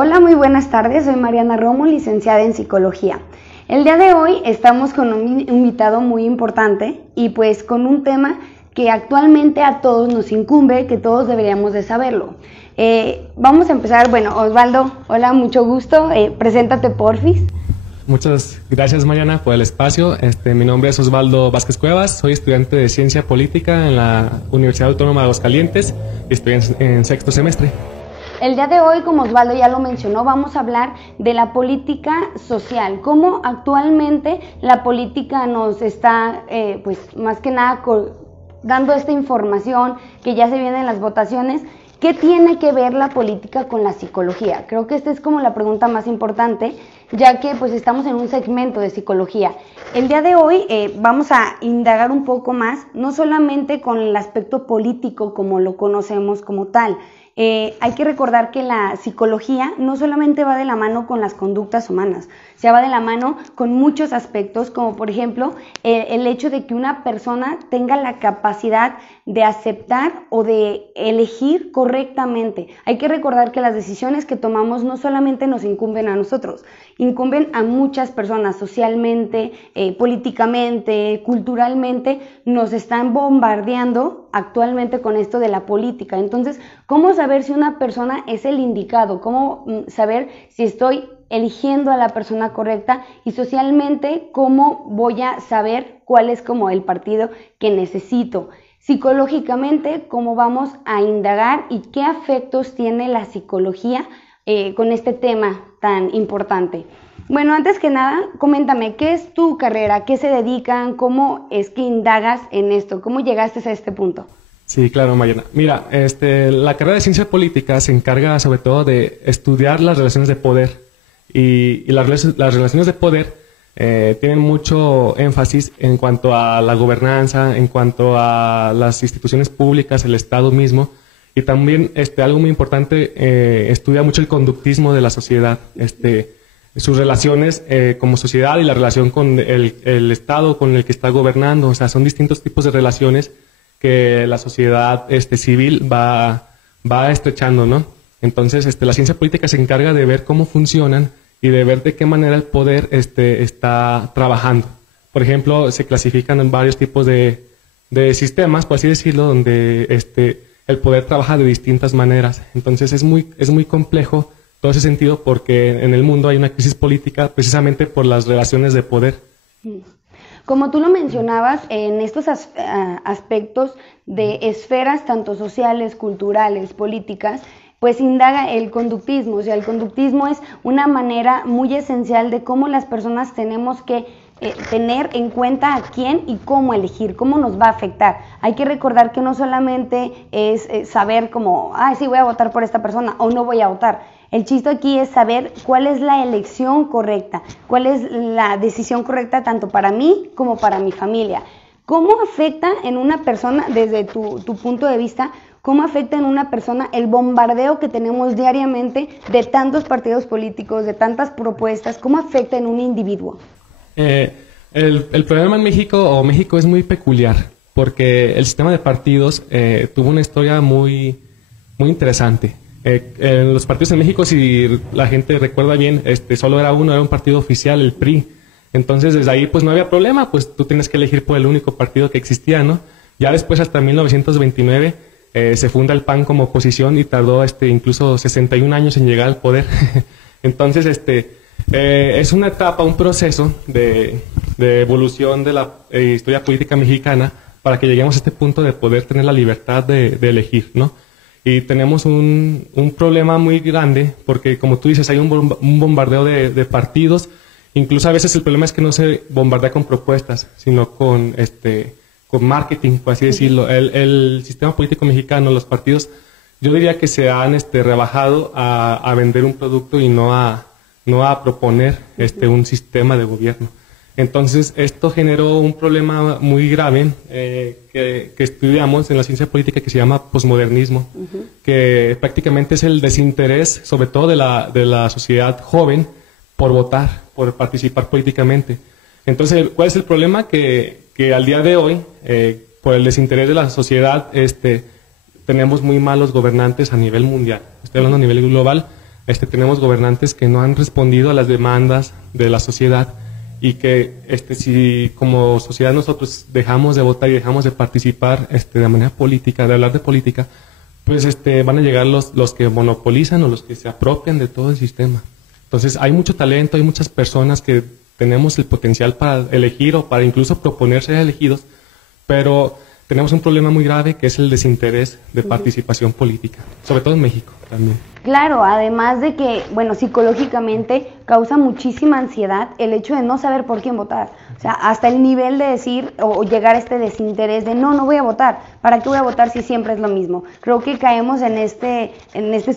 Hola, muy buenas tardes. Soy Mariana Romo, licenciada en Psicología. El día de hoy estamos con un invitado muy importante y pues con un tema que actualmente a todos nos incumbe, que todos deberíamos de saberlo. Vamos a empezar, Osvaldo, hola, mucho gusto. Preséntate, porfis. Muchas gracias, Mariana, por el espacio. Mi nombre es Osvaldo Vázquez Cuevas, soy estudiante de Ciencia Política en la Universidad Autónoma de Aguascalientes y estoy en sexto semestre. El día de hoy, como Osvaldo ya lo mencionó, vamos a hablar de la política social, cómo actualmente la política nos está, más que nada, dando esta información que ya se vienen las votaciones. ¿Qué tiene que ver la política con la psicología? Creo que esta es como la pregunta más importante, ya que pues estamos en un segmento de psicología. El día de hoy vamos a indagar un poco más, no solamente con el aspecto político como lo conocemos como tal. Hay que recordar que la psicología no solamente va de la mano con las conductas humanas, se va de la mano con muchos aspectos, como por ejemplo el hecho de que una persona tenga la capacidad de aceptar o de elegir correctamente. Hay que recordar que las decisiones que tomamos no solamente nos incumben a nosotros, incumben a muchas personas socialmente, políticamente, culturalmente, nos están bombardeando actualmente con esto de la política. Entonces, ¿cómo saber si una persona es el indicado? ¿Cómo saber si estoy eligiendo a la persona correcta? Y socialmente, ¿cómo voy a saber cuál es como el partido que necesito? Psicológicamente, ¿cómo vamos a indagar y qué afectos tiene la psicología con este tema tan importante? Bueno, antes que nada, coméntame, ¿qué es tu carrera? ¿Qué se dedican? ¿Cómo es que indagas en esto? ¿Cómo llegaste a este punto? Sí, claro, Mariana. Mira, la carrera de Ciencia Política se encarga sobre todo de estudiar las relaciones de poder y las relaciones de poder tienen mucho énfasis en cuanto a la gobernanza, en cuanto a las instituciones públicas, el Estado mismo, y también algo muy importante, estudia mucho el conductismo de la sociedad, sus relaciones como sociedad y la relación con el Estado con el que está gobernando. O sea, son distintos tipos de relaciones que la sociedad civil va estrechando, ¿no? Entonces, la ciencia política se encarga de ver cómo funcionan y de ver de qué manera el poder está trabajando. Por ejemplo, se clasifican en varios tipos de sistemas, por así decirlo, donde el poder trabaja de distintas maneras. Entonces, es muy complejo todo ese sentido porque en el mundo hay una crisis política precisamente por las relaciones de poder. Como tú lo mencionabas, en estos aspectos de esferas tanto sociales, culturales, políticas, pues indaga el conductismo. O sea, el conductismo es una manera muy esencial de cómo las personas tenemos que tener en cuenta a quién y cómo elegir, cómo nos va a afectar. Hay que recordar que no solamente es saber como, sí, voy a votar por esta persona o no voy a votar. El chiste aquí es saber cuál es la elección correcta, cuál es la decisión correcta tanto para mí como para mi familia. ¿Cómo afecta en una persona, desde tu punto de vista, cómo afecta en una persona el bombardeo que tenemos diariamente de tantos partidos políticos, de tantas propuestas? ¿Cómo afecta en un individuo? El problema en México es muy peculiar porque el sistema de partidos tuvo una historia muy interesante. En los partidos en México, si la gente recuerda bien, solo era un partido oficial, el PRI. Entonces, desde ahí, pues no había problema, pues tú tienes que elegir por el único partido que existía, ¿no? Ya después, hasta 1929, se funda el PAN como oposición y tardó incluso 61 años en llegar al poder. Entonces, es una etapa, un proceso de evolución de la historia política mexicana para que lleguemos a este punto de poder tener la libertad de elegir, ¿no? Y tenemos un problema muy grande porque, como tú dices, hay un bombardeo de partidos. Incluso a veces el problema es que no se bombardea con propuestas, sino con marketing, por así decirlo. El sistema político mexicano, los partidos, yo diría que se han rebajado a vender un producto y no a proponer un sistema de gobierno. Entonces, esto generó un problema muy grave que estudiamos en la ciencia política que se llama posmodernismo, que prácticamente es el desinterés, sobre todo de la sociedad joven, por votar, por participar políticamente. Entonces, ¿cuál es el problema? Que al día de hoy, por el desinterés de la sociedad, tenemos muy malos gobernantes a nivel mundial. Estoy hablando a nivel global. tenemos gobernantes que no han respondido a las demandas de la sociedad y que si como sociedad nosotros dejamos de votar y dejamos de participar de manera política, de hablar de política, pues van a llegar los que monopolizan o los que se apropian de todo el sistema. Entonces hay mucho talento, hay muchas personas que tenemos el potencial para elegir o para incluso proponer ser elegidos, pero tenemos un problema muy grave que es el desinterés de participación política, sobre todo en México también. Claro, además de que, bueno, psicológicamente causa muchísima ansiedad el hecho de no saber por quién votar. O sea, hasta el nivel de decir o llegar a este desinterés de no voy a votar. ¿Para qué voy a votar si siempre es lo mismo? Creo que caemos en este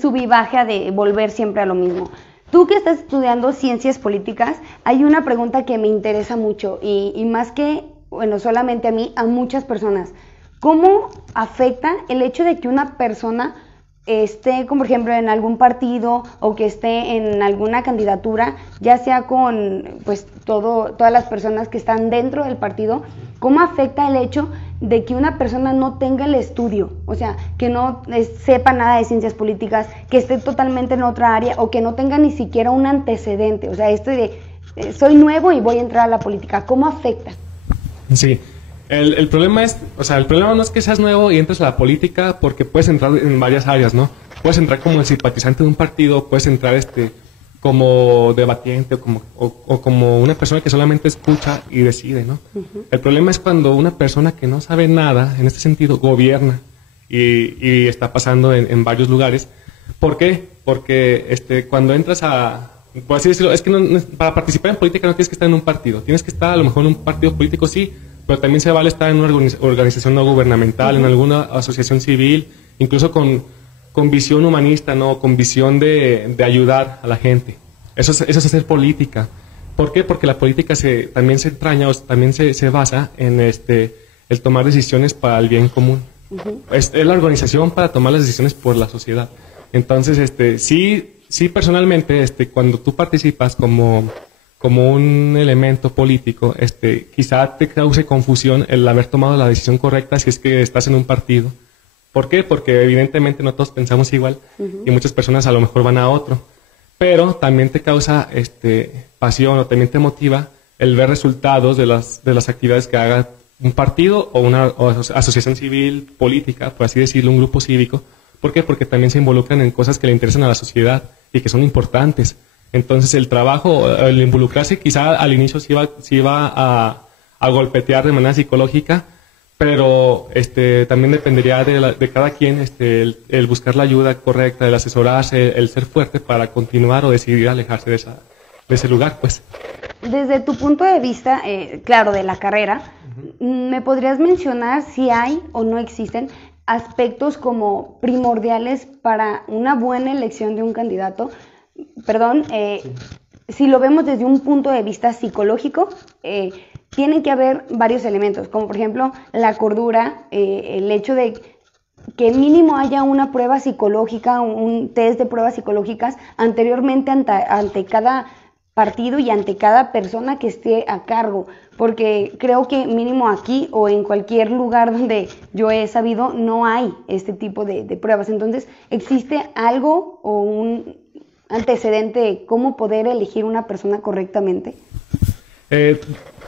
sub y baja de volver siempre a lo mismo. Tú que estás estudiando ciencias políticas, hay una pregunta que me interesa mucho y más que, bueno, solamente a mí, a muchas personas. ¿Cómo afecta el hecho de que una persona esté, como por ejemplo, en algún partido o que esté en alguna candidatura, ya sea con pues todas las personas que están dentro del partido? ¿Cómo afecta el hecho de que una persona no tenga el estudio? O sea, que no sepa nada de ciencias políticas, que esté totalmente en otra área o que no tenga ni siquiera un antecedente. O sea, esto de soy nuevo y voy a entrar a la política. ¿Cómo afecta? Sí. El problema es, o sea, el problema no es que seas nuevo y entres a la política, porque puedes entrar en varias áreas, ¿no? Puedes entrar como simpatizante de un partido, puedes entrar como debatiente o como una persona que solamente escucha y decide, ¿no? El problema es cuando una persona que no sabe nada, en este sentido, gobierna y está pasando en varios lugares. ¿Por qué? Porque cuando entras por así decirlo, es que para participar en política no tienes que estar en un partido, tienes que estar a lo mejor en un partido político, sí, pero también se vale estar en una organización no gubernamental, en alguna asociación civil, incluso con visión humanista, ¿no? Con visión de ayudar a la gente. Eso es hacer política. ¿Por qué? Porque la política también se entraña, o también se basa en el tomar decisiones para el bien común. Es la organización para tomar las decisiones por la sociedad. Entonces, sí personalmente, cuando tú participas como un elemento político, quizá te cause confusión el haber tomado la decisión correcta si es que estás en un partido. ¿Por qué? Porque evidentemente no todos pensamos igual y muchas personas a lo mejor van a otro. Pero también te causa pasión o también te motiva el ver resultados de las actividades que haga un partido o una asociación civil política, por así decirlo, un grupo cívico. ¿Por qué? Porque también se involucran en cosas que le interesan a la sociedad y que son importantes. Entonces el trabajo, el involucrarse quizá al inicio sí iba a golpetear de manera psicológica, pero también dependería de cada quien el buscar la ayuda correcta, el asesorarse, el ser fuerte para continuar o decidir alejarse de ese lugar, pues. Desde tu punto de vista, claro, de la carrera, ¿me podrías mencionar si hay o no existen aspectos como primordiales para una buena elección de un candidato? Perdón, si lo vemos desde un punto de vista psicológico, tienen que haber varios elementos, como por ejemplo la cordura, el hecho de que mínimo haya una prueba psicológica, un test de pruebas psicológicas anteriormente ante cada partido y ante cada persona que esté a cargo, porque creo que mínimo aquí o en cualquier lugar donde yo he sabido no hay este tipo de pruebas. Entonces, ¿existe algo o un antecedente de cómo poder elegir una persona correctamente?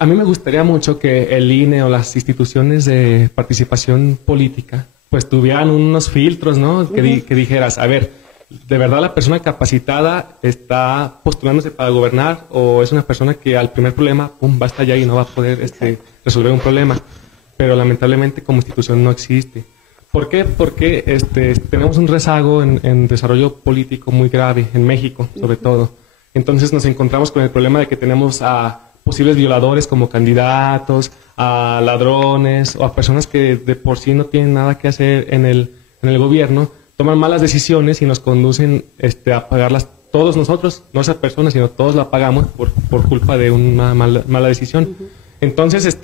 A mí me gustaría mucho que el INE o las instituciones de participación política pues tuvieran unos filtros, ¿no? Que dijeras, a ver, ¿de verdad la persona capacitada está postulándose para gobernar o es una persona que al primer problema, pum, va a estallar y no va a poder resolver un problema? Pero lamentablemente como institución no existe. ¿Por qué? Porque tenemos un rezago en desarrollo político muy grave, en México sobre todo. Entonces nos encontramos con el problema de que tenemos a posibles violadores como candidatos, a ladrones o a personas que de por sí no tienen nada que hacer en el gobierno, toman malas decisiones y nos conducen a pagarlas todos nosotros, no esas personas, sino todos la pagamos por culpa de una mala decisión. Entonces,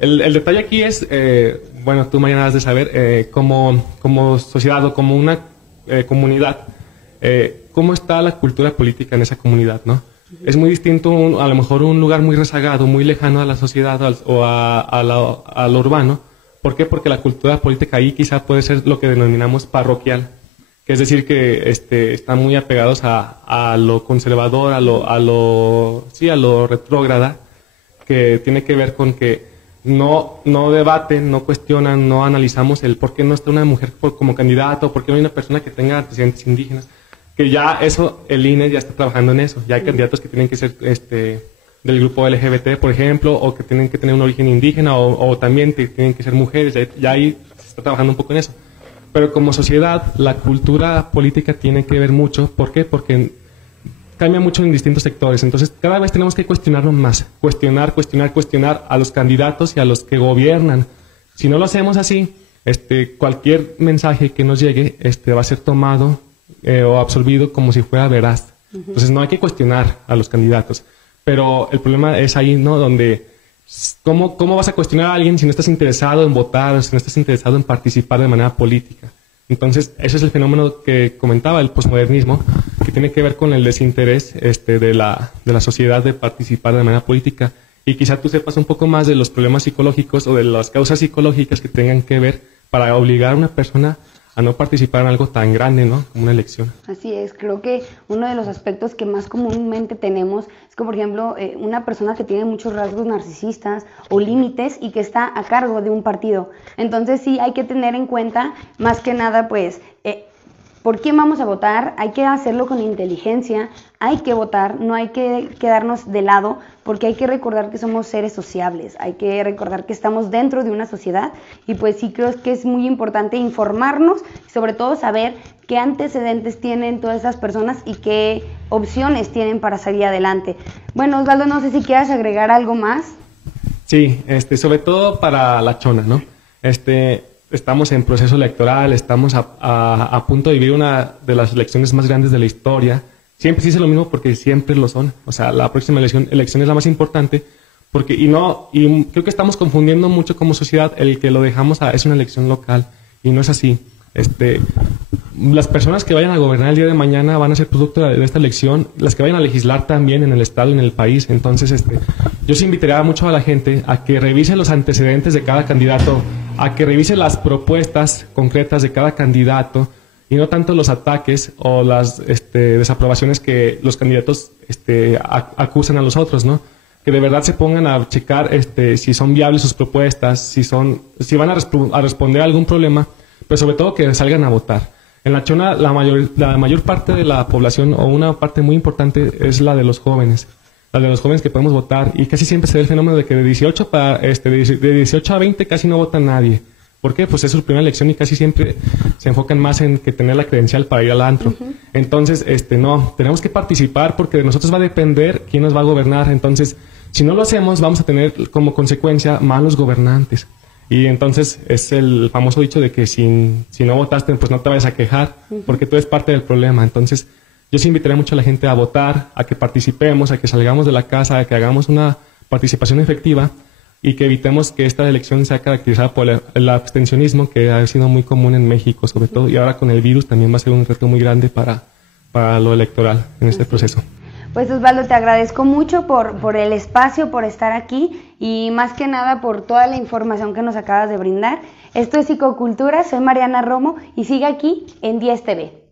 el detalle aquí es, bueno, tú mañana has de saber, como sociedad o como una comunidad, cómo está la cultura política en esa comunidad, ¿no? Es muy distinto, a lo mejor un lugar muy rezagado, muy lejano a la sociedad o a lo urbano. ¿Por qué? Porque la cultura política ahí quizá puede ser lo que denominamos parroquial. que es decir que están muy apegados a lo conservador, a lo retrógrada, que tiene que ver con que no debaten, no cuestionan, no analizamos el por qué no está una mujer como candidato, por qué no hay una persona que tenga antecedentes indígenas, que ya eso, el INE ya está trabajando en eso, ya hay candidatos que tienen que ser del grupo LGBT, por ejemplo, o que tienen que tener un origen indígena, o también tienen que ser mujeres, ya ahí se está trabajando un poco en eso. Pero como sociedad, la cultura política tiene que ver mucho. ¿Por qué? Porque cambia mucho en distintos sectores. Entonces, cada vez tenemos que cuestionarnos más. Cuestionar a los candidatos y a los que gobiernan. Si no lo hacemos así, cualquier mensaje que nos llegue va a ser tomado o absorbido como si fuera veraz. Entonces, no hay que cuestionar a los candidatos. Pero el problema es ahí, ¿no? Donde, ¿cómo vas a cuestionar a alguien si no estás interesado en votar, si no estás interesado en participar de manera política? Entonces, ese es el fenómeno que comentaba, el posmodernismo, que tiene que ver con el desinterés de la sociedad de participar de manera política. Y quizá tú sepas un poco más de los problemas psicológicos o de las causas psicológicas que tengan que ver para obligar a una persona a no participar en algo tan grande, ¿no? Como una elección. Así es, creo que uno de los aspectos que más comúnmente tenemos es que, por ejemplo, una persona que tiene muchos rasgos narcisistas o límites y que está a cargo de un partido. Entonces sí hay que tener en cuenta, más que nada, pues, ¿por quién vamos a votar? Hay que hacerlo con inteligencia, hay que votar, no hay que quedarnos de lado, porque hay que recordar que somos seres sociables, hay que recordar que estamos dentro de una sociedad y pues sí creo que es muy importante informarnos y sobre todo saber qué antecedentes tienen todas esas personas y qué opciones tienen para salir adelante. Bueno, Osvaldo, no sé si quieras agregar algo más. Sí, sobre todo para la chona, ¿no? Estamos en proceso electoral, estamos a punto de vivir una de las elecciones más grandes de la historia. Siempre se dice lo mismo porque siempre lo son. O sea, la próxima elección es la más importante porque y creo que estamos confundiendo mucho como sociedad el que lo dejamos es una elección local y no es así. Las personas que vayan a gobernar el día de mañana van a ser producto de esta elección, las que vayan a legislar también en el estado y en el país. Entonces, yo sí invitaría mucho a la gente a que revise los antecedentes de cada candidato, a que revise las propuestas concretas de cada candidato y no tanto los ataques o las desaprobaciones que los candidatos acusan a los otros, ¿no? Que de verdad se pongan a checar si son viables sus propuestas, si van a responder a algún problema, pero sobre todo que salgan a votar. En la Chona la mayor parte de la población o una parte muy importante es la de los jóvenes. La de los jóvenes que podemos votar y casi siempre se ve el fenómeno de que de 18 a 20 casi no vota nadie. ¿Por qué? Pues es su primera elección y casi siempre se enfocan más en que tener la credencial para ir al antro. Entonces, no, tenemos que participar porque de nosotros va a depender quién nos va a gobernar. Entonces, si no lo hacemos, vamos a tener como consecuencia malos gobernantes. Y entonces es el famoso dicho de que si no votaste, pues no te vayas a quejar, porque tú eres parte del problema. Entonces, yo sí invitaría mucho a la gente a votar, a que participemos, a que salgamos de la casa, a que hagamos una participación efectiva y que evitemos que esta elección sea caracterizada por el abstencionismo, que ha sido muy común en México, sobre todo, y ahora con el virus también va a ser un reto muy grande para lo electoral en este proceso. Pues Osvaldo, te agradezco mucho por el espacio, por estar aquí y más que nada por toda la información que nos acabas de brindar. Esto es Psicocultura, soy Mariana Romo y sigue aquí en 10 TV.